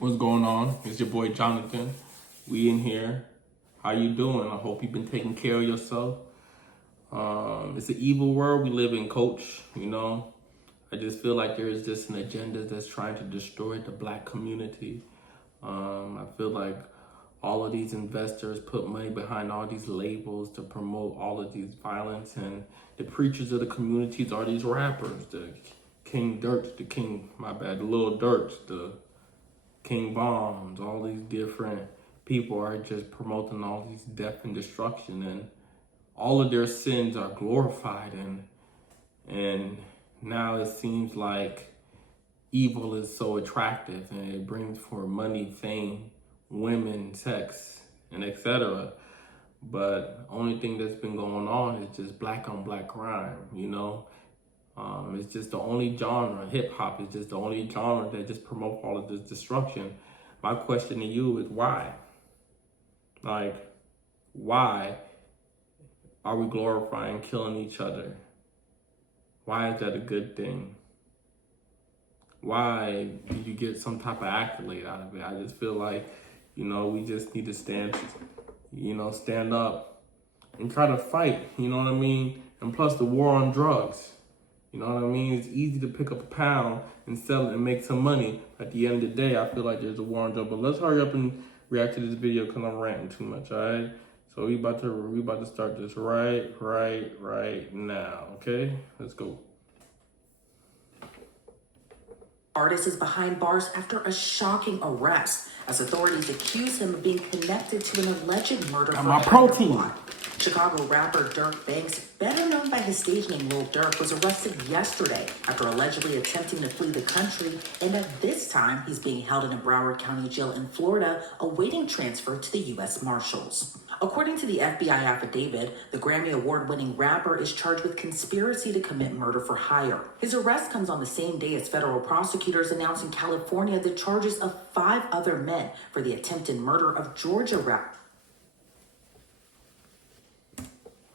What's going on? It's your boy Jonathan. We in here. How you doing? I hope you've been taking care of yourself. It's an evil world we live in, coach. You know, I just feel like there is just an agenda that's trying to destroy the black community. I feel like all of these investors put money behind all these labels to promote all of these violence, and the preachers of the communities are these rappers, the King Durks, the Lil Durks, the King Bombs, all these different people are just promoting all these death and destruction, and all of their sins are glorified, and now it seems like evil is so attractive and it brings for money, fame, women, sex, and etc. But only thing that's been going on is just black on black crime, you know? It's just the only genre, hip hop is just the only genre that just promotes all of this destruction. My question to you is why? Like, why are we glorifying killing each other? Why is that a good thing? Why do you get some type of accolade out of it? I just feel like, you know, we just need to stand up and try to fight, you know what I mean? And plus the war on drugs. You know what I mean? It's easy to pick up a pound and sell it and make some money. At the end of the day, I feel like there's a war on drugs. But let's hurry up and react to this video because I'm ranting too much, all right? So we about to start this right now, okay? Let's go. Artist is behind bars after a shocking arrest as authorities accuse him of being connected to an alleged murder for my protein. Chicago rapper Dirk Banks, better known by his stage name Lil Durk, was arrested yesterday after allegedly attempting to flee the country, and at this time he's being held in a Broward County jail in Florida awaiting transfer to the U.S. Marshals. According to the FBI affidavit, the Grammy Award-winning rapper is charged with conspiracy to commit murder for hire. His arrest comes on the same day as federal prosecutors announced in California the charges of 5 other men for the attempted murder of Georgia rapper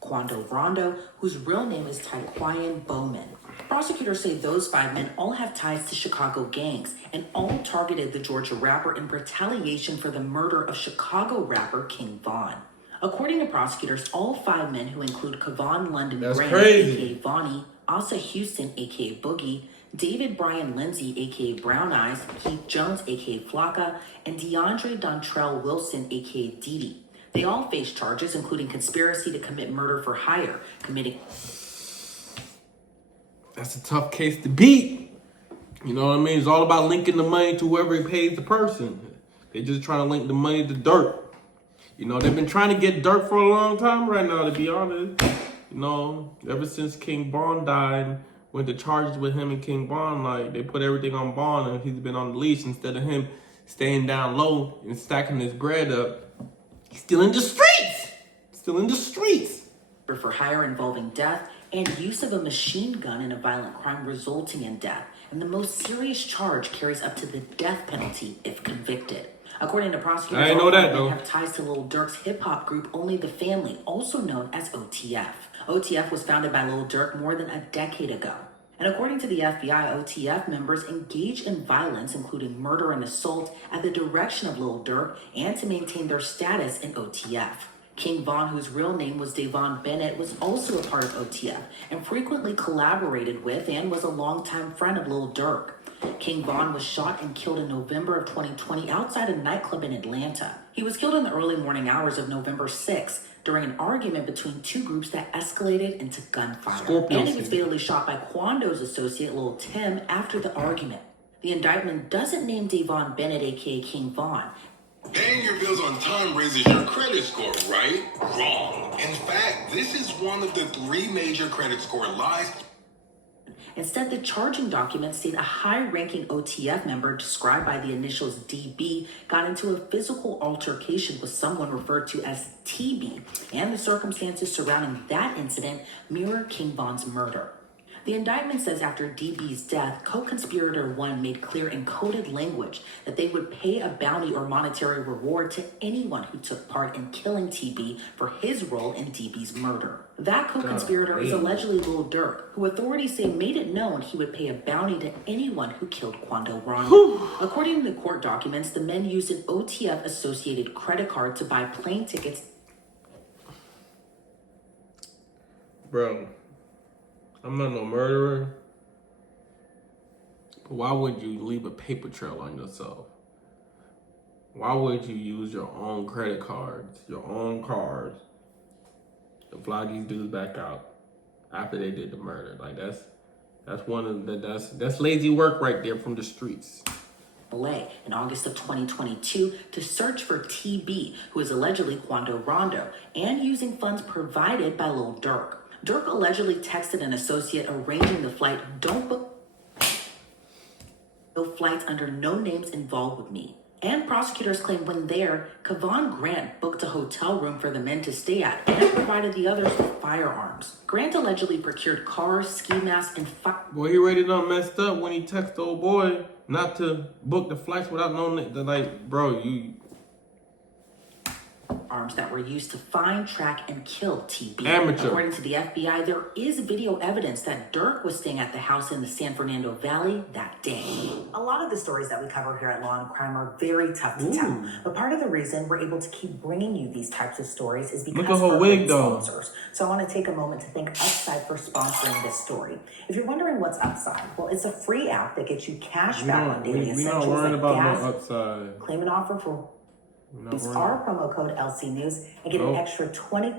Quando Rondo, whose real name is Tyquan Bowman. Prosecutors say those 5 men all have ties to Chicago gangs and all targeted the Georgia rapper in retaliation for the murder of Chicago rapper King Von. According to prosecutors, all 5 men, who include Kevon London Graham, a.k.a. Vonnie, Asa Houston, a.k.a. Boogie, David Brian Lindsay, a.k.a. Brown Eyes, Keith Jones, a.k.a. Flocka, and DeAndre Dontrell Wilson, a.k.a. Didi. They all face charges, including conspiracy to commit murder for hire, committing... That's a tough case to beat. You know what I mean? It's all about linking the money to whoever pays the person. They just trying to link the money to Durk. You know, they've been trying to get Durk for a long time right now, to be honest. You know, ever since King Von died, went to charges with him and King Von, like, they put everything on Von and he's been on the leash instead of him staying down low and stacking his bread up. He's still in the streets. Still in the streets. For hire involving death and use of a machine gun in a violent crime resulting in death. And the most serious charge carries up to the death penalty if convicted. According to prosecutors, I didn't know that, though. Have ties to Lil Durk's hip-hop group Only the Family, also known as OTF. OTF was founded by Lil Durk more than a decade ago. And according to the FBI, OTF members engage in violence, including murder and assault, at the direction of Lil Durk and to maintain their status in OTF. King Von, whose real name was Davon Bennett, was also a part of OTF and frequently collaborated with and was a longtime friend of Lil Durk. King Von was shot and killed in November of 2020 outside a nightclub in Atlanta. He was killed in the early morning hours of November 6th during an argument between 2 groups that escalated into gunfire. And he was fatally shot by Quando's associate Lil Tim after the argument. The indictment doesn't name Davon Bennett, aka King Von. Paying your bills on time raises your credit score, right? Wrong. In fact, this is one of the 3 major credit score lies. Instead, the charging documents state a high-ranking OTF member, described by the initials DB, got into a physical altercation with someone referred to as TB, and the circumstances surrounding that incident mirror King Von's murder. The indictment says after DB's death, co-conspirator 1 made clear in coded language that they would pay a bounty or monetary reward to anyone who took part in killing TB for his role in DB's murder. That co-conspirator is allegedly Lil Durk, who authorities say made it known he would pay a bounty to anyone who killed Quando Rondo. According to the court documents, the men used an OTF-associated credit card to buy plane tickets. Bro, I'm not no murderer. But why would you leave a paper trail on yourself? Why would you use your own credit cards, your own cars, to fly these dudes back out after they did the murder? Like that's one of the that's lazy work right there from the streets. LA in August of 2022 to search for TB, who is allegedly Quando Rondo, and using funds provided by Lil Durk. Durk allegedly texted an associate arranging the flight, "Don't book no flights under no names involved with me." And prosecutors claim when there, Kevon Grant booked a hotel room for the men to stay at and provided the others with firearms. Grant allegedly procured cars, ski masks, and Boy, he already done messed up when he texted old boy not to book the flights without knowing that, like, bro, you... arms that were used to find, track, and kill TB. Amateur. According to the FBI, there is video evidence that Durk was staying at the house in the San Fernando Valley that day. A lot of the stories that we cover here at Law and Crime are very tough to tell, but part of the reason we're able to keep bringing you these types of stories is because Look at her of our wig, great though. sponsors. So I want to take a moment to thank Upside for sponsoring this story. If you're wondering what's Upside, well, it's a free app that gets you cash back on daily We not essentials worrying like about gas. no upside. Claim an offer for use worried. our promo code LC News and get an extra 20.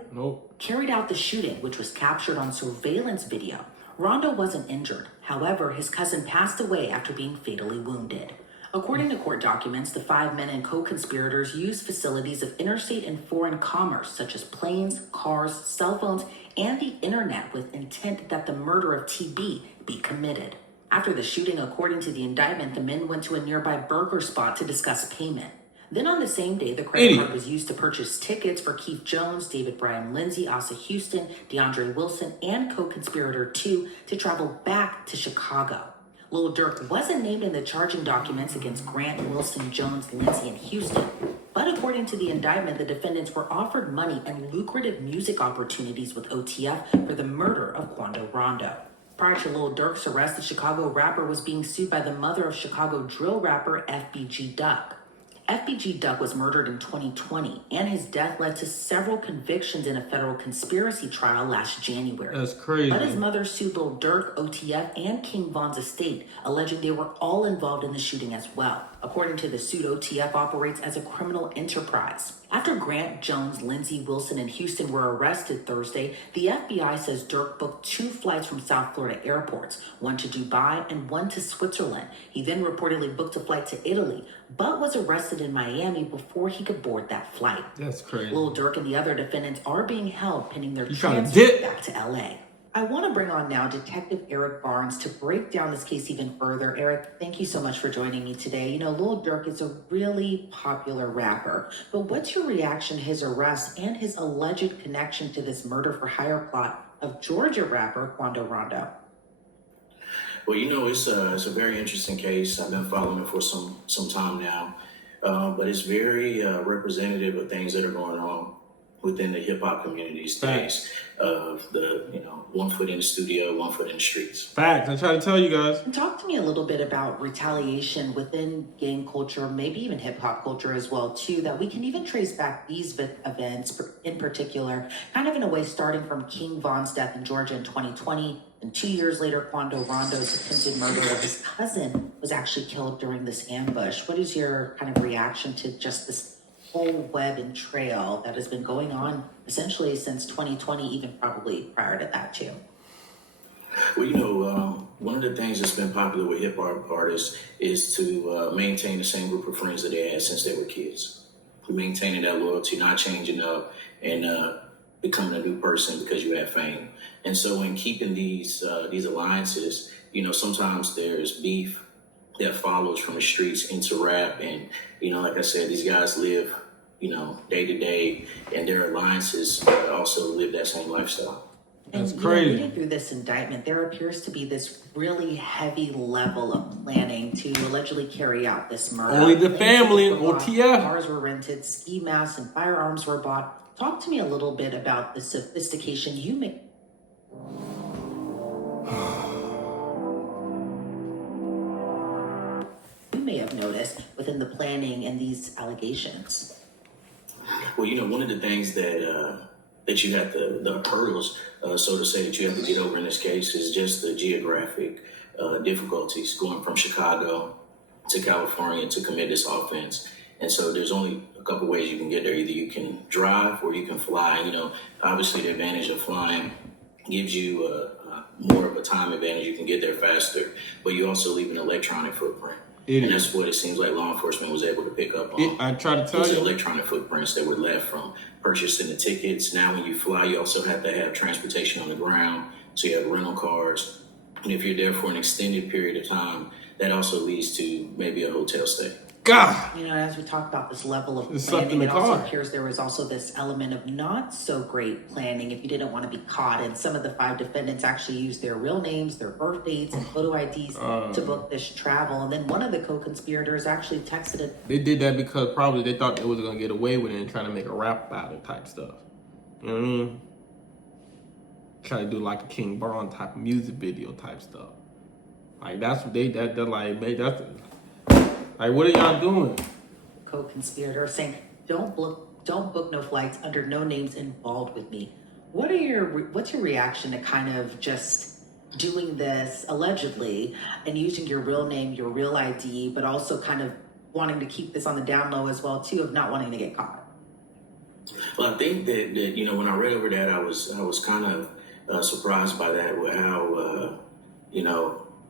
Carried out the shooting, which was captured on surveillance video. Rondo wasn't injured. However, his cousin passed away after being fatally wounded. According to court documents, the 5 men and co-conspirators used facilities of interstate and foreign commerce, such as planes, cars, cell phones, and the internet with intent that the murder of TB be committed. After the shooting, according to the indictment, the men went to a nearby burger spot to discuss payment. Then on the same day, the credit card was used to purchase tickets for Keith Jones, David Brian Lindsay, Asa Houston, DeAndre Wilson, and co-conspirator 2 to travel back to Chicago. Lil Durk wasn't named in the charging documents against Grant, Wilson, Jones, Lindsay, and Houston. But according to the indictment, the defendants were offered money and lucrative music opportunities with OTF for the murder of Quando Rondo. Prior to Lil Durk's arrest, the Chicago rapper was being sued by the mother of Chicago drill rapper FBG Duck. FBG Duck was murdered in 2020, and his death led to several convictions in a federal conspiracy trial last January. That's crazy. But his mother sued Lil Durk, OTF, and King Von's estate, alleging they were all involved in the shooting as well. According to the suit, OTF operates as a criminal enterprise. After Grant, Jones, Lindsay, Wilson, and Houston were arrested Thursday, the FBI says Durk booked 2 flights from South Florida airports, one to Dubai and one to Switzerland. He then reportedly booked a flight to Italy, but was arrested in Miami before he could board that flight. That's crazy. Lil Durk and the other defendants are being held pending their trying to transfer dip back to LA. I want to bring on now Detective Eric Barnes to break down this case even further. Eric, thank you so much for joining me today. You know, Lil Durk is a really popular rapper, but what's your reaction to his arrest and his alleged connection to this murder for hire plot of Georgia rapper Quando Rondo? Well, you know, it's a very interesting case. I've been following it for some time now, but it's very representative of things that are going on within the hip hop community these days. Of the, you know, 1 foot in the studio, 1 foot in the streets. Facts. I try to tell you guys. And talk to me a little bit about retaliation within gang culture, maybe even hip hop culture as well, too, that we can even trace back these events in particular, kind of in a way starting from King Von's death in Georgia in 2020. And 2 years later, Quando Rondo's attempted murder of his cousin was actually killed during this ambush. What is your kind of reaction to just this whole web and trail that has been going on essentially since 2020, even probably prior to that too? Well, you know, one of the things that's been popular with hip hop artists is to maintain the same group of friends that they had since they were kids. Maintaining that loyalty, not changing up and becoming a new person because you have fame. And so in keeping these alliances, you know, sometimes there's beef that follows from the streets into rap. And, you know, like I said, these guys live, you know, day to day, and their alliances also live that same lifestyle. That's And crazy. reading through this indictment, there appears to be this really heavy level of planning to allegedly carry out this murder. Only the family and Tickets were bought, OTF. cars were rented, ski masks and firearms were bought. Talk to me a little bit about the sophistication you may have noticed within the planning and these allegations. Well, one of the things that you have the hurdles, so to say, that you have to get over in this case is just the geographic difficulties going from Chicago to California to commit this offense. And so there's only a couple ways you can get there. Either you can drive or you can fly. Obviously the advantage of flying gives you more of a time advantage. You can get there faster, but you also leave an electronic footprint. And that's what it seems like law enforcement was able to pick up on. I try to tell These you. electronic footprints that were left from purchasing the tickets. Now when you fly, you also have to have transportation on the ground. So you have rental cars. And if you're there for an extended period of time, that also leads to maybe a hotel stay. God. As we talk about this level of Just slept in planning, the it also car. appears there was also this element of not so great planning if you didn't want to be caught. And some of the 5 defendants actually used their real names, their birth dates, and photo IDs to book this travel. And then one of the co-conspirators actually texted it. They did that because probably they thought they was gonna get away with it and trying to make a rap about it type stuff. You know what I mean? Try to do like a King Von type of music video type stuff. Like that's what they're like, man, that's like, what are y'all doing? Co-conspirator saying, don't book no flights under no names involved with me. What's your reaction to kind of just doing this allegedly and using your real name, your real ID, but also kind of wanting to keep this on the down low as well too, of not wanting to get caught? Well, I think that when I read over that, I was kind of surprised by that, with how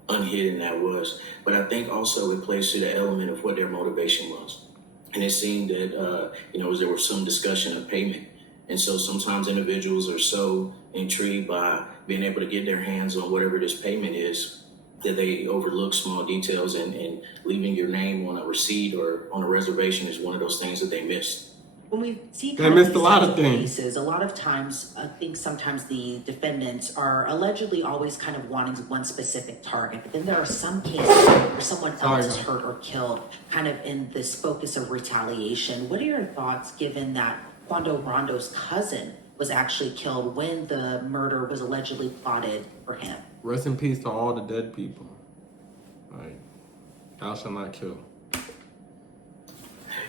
unhidden that was. But I think also it plays to the element of what their motivation was. And it seemed that, there was some discussion of payment. And so sometimes individuals are so intrigued by being able to get their hands on whatever this payment is that they overlook small details, and leaving your name on a receipt or on a reservation is one of those things that they missed. When we see They missed a lot of things. cases, a lot of times, I think sometimes the defendants are allegedly always kind of wanting one specific target. But then there are some cases where someone else is hurt or killed, kind of in this focus of retaliation. What are your thoughts, given that Quando Rondo's cousin was actually killed when the murder was allegedly plotted for him? Rest in peace to all the dead people. Like, thou shalt not kill.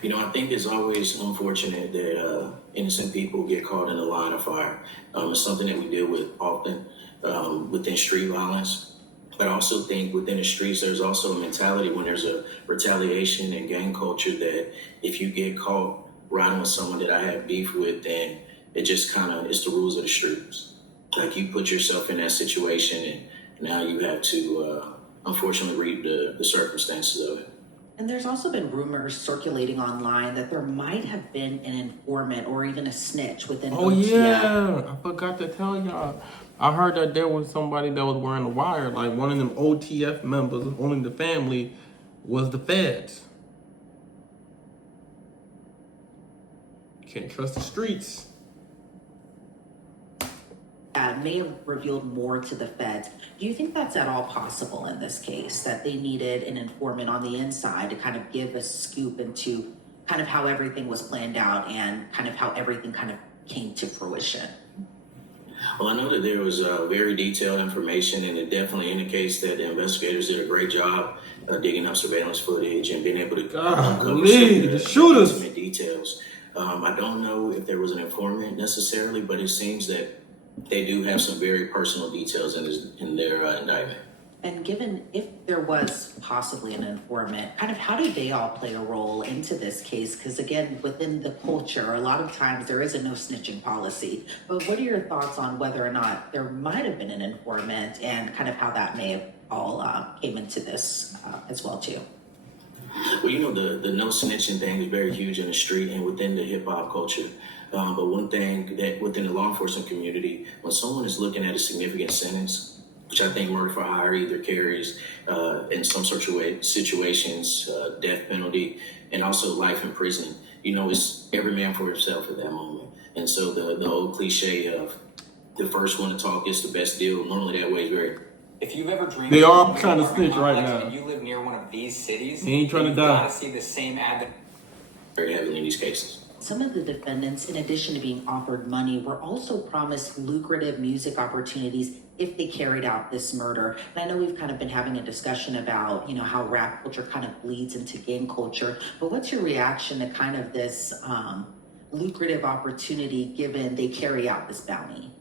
I think it's always unfortunate that innocent people get caught in the line of fire. It's something that we deal with often within street violence. But I also think within the streets, there's also a mentality when there's a retaliation and gang culture that if you get caught riding with someone that I have beef with, then it just it's the rules of the streets. Like, you put yourself in that situation, and now you have to unfortunately reap the circumstances of it. And there's also been rumors circulating online that there might have been an informant or even a snitch within Oh OTF. yeah, I forgot to tell y'all. I heard that there was somebody that was wearing a wire. Like, one of them OTF members, only the family, was the feds. Can't trust the streets. May have revealed more to the feds. Do you think that's at all possible in this case, that they needed an informant on the inside to kind of give a scoop into kind of how everything was planned out and kind of how everything kind of came to fruition? Well, I know that there was very detailed information, and it definitely indicates that the investigators did a great job digging up surveillance footage and being able to uncover the shooters. intimate details. I don't know if there was an informant necessarily, but it seems that they do have some very personal details in their indictment. And given if there was possibly an informant, kind of how do they all play a role into this case? Because again, within the culture, a lot of times there is a no snitching policy. But what are your thoughts on whether or not there might have been an informant and kind of how that may have all came into this as well too? Well, the no snitching thing is very huge in the street and within the hip hop culture. But one thing that within the law enforcement community, when someone is looking at a significant sentence, which I think murder for hire either carries in some sort of situations, death penalty, and also life in prison, it's every man for himself at that moment. And so the old cliche of the first one to talk gets the best deal. Normally that way is very. If you've ever dreamed They of all an trying to apartment snitch right complex now. and you live near one of these cities, He ain't trying to you've die. got to see the same ad. Very heavily in these cases. Some of the defendants, in addition to being offered money, were also promised lucrative music opportunities if they carried out this murder. And I know we've kind of been having a discussion about, how rap culture kind of bleeds into gang culture, but what's your reaction to kind of this lucrative opportunity given they carry out this bounty?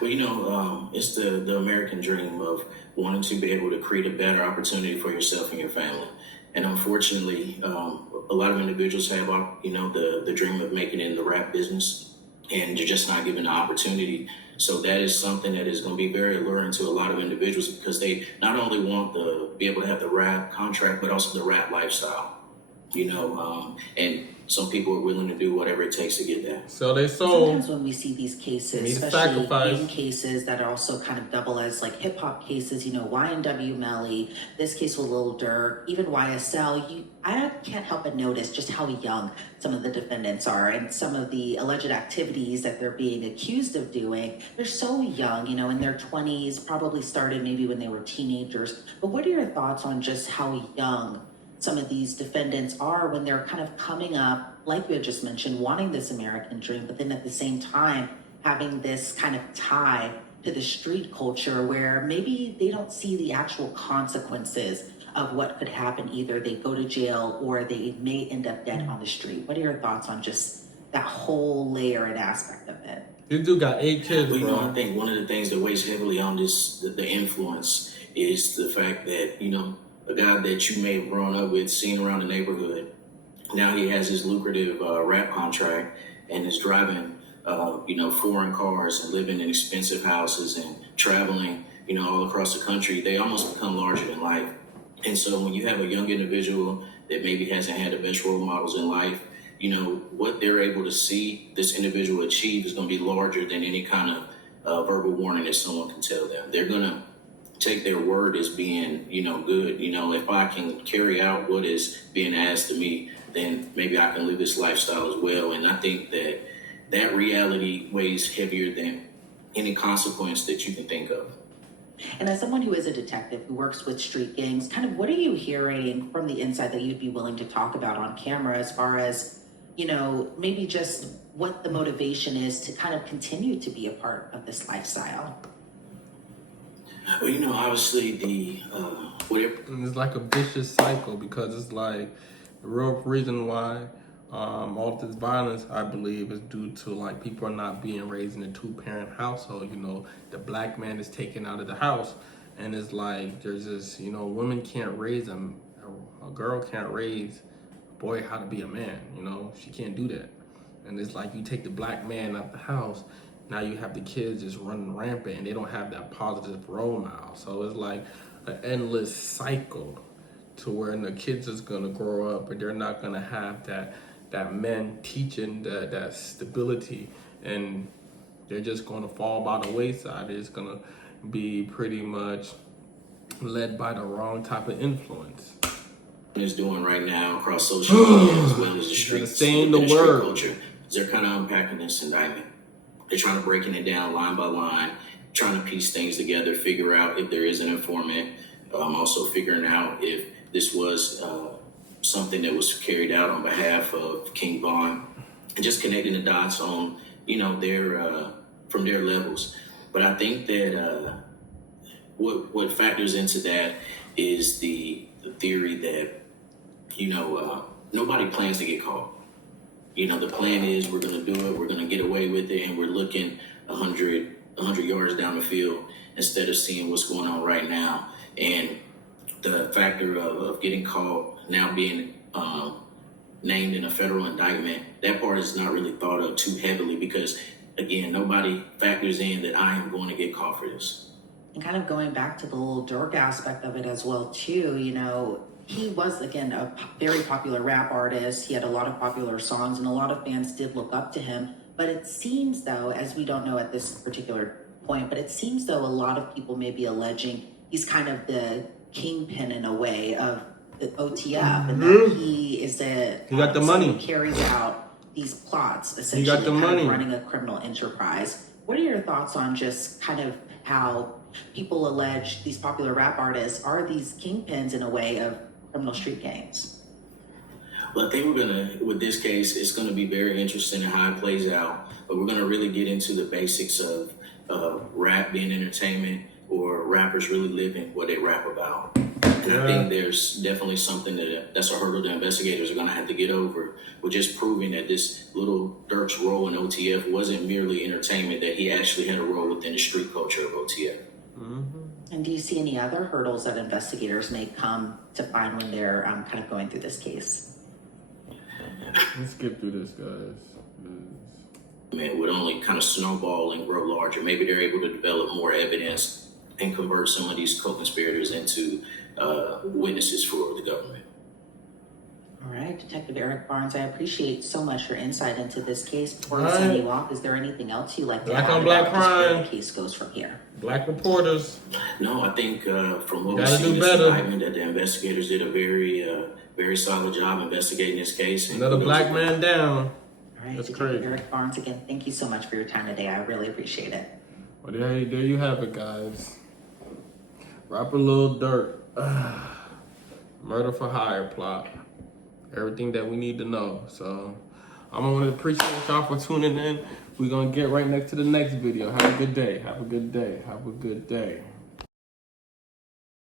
Well, it's the American dream of wanting to be able to create a better opportunity for yourself and your family. And unfortunately, a lot of individuals have, the dream of making it in the rap business, and you're just not given the opportunity. So that is something that is going to be very alluring to a lot of individuals because they not only want to be able to have the rap contract, but also the rap lifestyle, and some people are willing to do whatever it takes to get that. So they sold. Sometimes when we see these cases, Need especially sacrifice. gang cases that are also kind of double as like hip hop cases, YNW Melly, this case with Lil Durk, even YSL, I can't help but notice just how young some of the defendants are and some of the alleged activities that they're being accused of doing. They're so young, in their 20s, probably started maybe when they were teenagers. But what are your thoughts on just how young some of these defendants are when they're kind of coming up, like we had just mentioned, wanting this American dream, but then at the same time having this kind of tie to the street culture where maybe they don't see the actual consequences of what could happen. Either they go to jail or they may end up dead on the street. What are your thoughts on just that whole layer and aspect of it? This dude got 8 kids, Well, bro. I think one of the things that weighs heavily on the influence is the fact that, a guy that you may have grown up with, seen around the neighborhood, now he has his lucrative rap contract and is driving, foreign cars and living in expensive houses and traveling, all across the country. They almost become larger than life. And so when you have a young individual that maybe hasn't had the best role models in life, what they're able to see this individual achieve is going to be larger than any kind of verbal warning that someone can tell them. They're going to take their word as being, good. If I can carry out what is being asked of me, then maybe I can live this lifestyle as well. And I think that reality weighs heavier than any consequence that you can think of. And as someone who is a detective who works with street gangs, kind of what are you hearing from the inside that you'd be willing to talk about on camera as far as, maybe just what the motivation is to kind of continue to be a part of this lifestyle? Well, obviously It's like a vicious cycle because it's like the real reason why all this violence, I believe, is due to like people are not being raised in a 2-parent household. The black man is taken out of the house, and it's like there's this, women can't raise them. A girl can't raise a boy how to be a man. She can't do that. And it's like you take the black man out the house. Now you have the kids just running rampant and they don't have that positive role model. So it's like an endless cycle to where the kids is gonna grow up and they're not gonna have that men teaching that stability, and they're just gonna fall by the wayside. It's gonna be pretty much led by the wrong type of influence. Is doing right now across social media as well as the streets. Saying the within street word. culture. They're kind of unpacking this indictment. They're trying to breaking it down line by line, trying to piece things together, figure out if there is an informant, also figuring out if this was something that was carried out on behalf of King Von, and just connecting the dots on, their from their levels. But I think that what factors into that is the theory that, nobody plans to get caught. The plan is we're going to do it, we're going to get away with it, and we're looking 100 yards down the field instead of seeing what's going on right now. And the factor of getting caught, now being named in a federal indictment, that part is not really thought of too heavily because, again, nobody factors in that I am going to get caught for this. And kind of going back to the Lil Durk aspect of it as well, too, he was, again, a very popular rap artist. He had a lot of popular songs, and a lot of fans did look up to him. But it seems, though, as we don't know at this particular point, but it seems, though, a lot of people may be alleging he's kind of the kingpin in a way of the OTF, and that he is He got the money. Who carries out these plots, essentially He got the kind money. of running a criminal enterprise. What are your thoughts on just kind of how people allege these popular rap artists are these kingpins in a way of criminal street gangs? Well, I think with this case, it's gonna be very interesting in how it plays out. But we're gonna really get into the basics of rap being entertainment, or rappers really living what they rap about. And I think there's definitely something that's a hurdle the investigators are gonna have to get over, with just proving that this Lil Durk's role in OTF wasn't merely entertainment, that he actually had a role within the street culture of OTF. And do you see any other hurdles that investigators may come to find when they're kind of going through this case? Let's get through this, guys. Man, would only kind of snowball and grow larger. Maybe they're able to develop more evidence and convert some of these co-conspirators into witnesses for the government. All right, Detective Eric Barnes, I appreciate so much your insight into this case. Before we send you off, is there anything else you'd like to Black add on black about just where crime. the case goes from here? Black reporters. No, I think from what we Gotta see do in this better. indictment, that the investigators did a very solid job investigating this case. And Another black man down. All right, That's Detective crazy. Eric Barnes, again, thank you so much for your time today. I really appreciate it. Well, there you have it, guys. Rapper Lil Durk. Murder for hire plot. Everything that we need to know. So I'm gonna appreciate y'all for tuning in. We're gonna get right next to the next video. Have a good day. Have a good day. Have a good day.